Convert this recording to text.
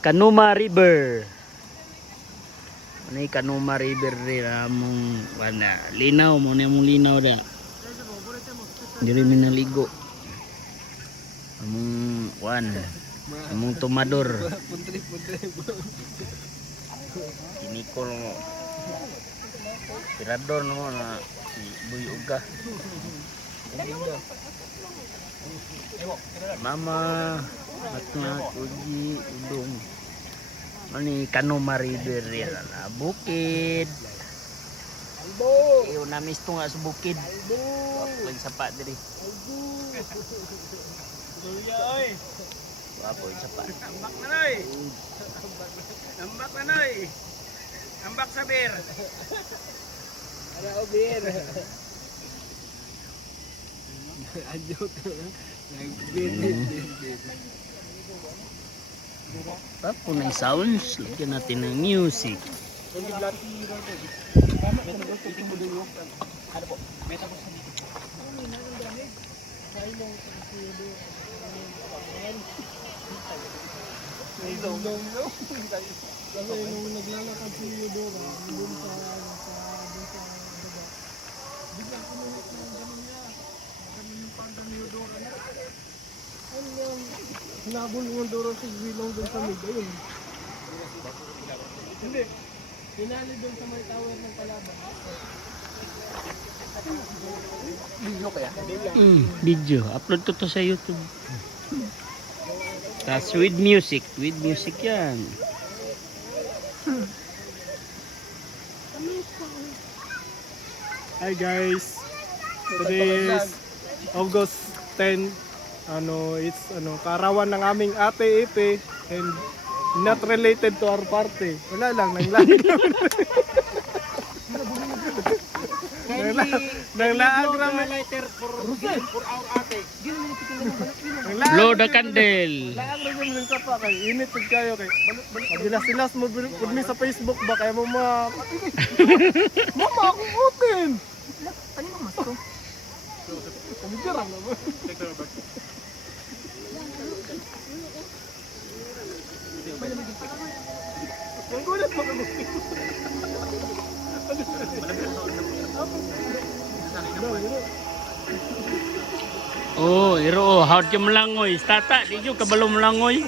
Kanuma River. Ano yung Kanuma River rin among linaw mo na mong linaw da. Diri mi naligo. Among among tumador. Inikol mo. Tirador mo na si Boy Uga. Mama matngat uji udong. Mani Kanuma River rin na bukid. Iyo na misto nga sa bukid. Wapo yung sapa diri. Wapo yung sapa. Ambak na noy. Ambak na noy. Ambak sa beer. Ara o beer. Adyo ko. Tapos na yung sounds, lagyan natin ng music. Kasi nung naglalakad si Eudora, doon sa daga, biglang kumulit ng ganun niya. Ganun yung panda ni Eudora na. Ano yung hinabol ng Eudora si Wilong doon sa mid, ayun. Hindi. Pinali doon sa may tower ng Palaban. Video kaya? Video. Upload ko to sa YouTube. Tapos with music yan. Hi guys. Today is August 10. It's karawan ng aming ate Ipe and not related to our party. Wala lang nanglaag. Nanglaag naman lighter for our ate. Blow the candle. Laag ra gyud sa pa kay init pud kayo kay. Magilas-silas mo pud mi sa Facebook ba kay mo Mama akong open. Kanino mas to? Kami jarang naman. Ang gulat mo kami. Oh, iro hard yung melangoy. Tata, di yung kabalo melangoy.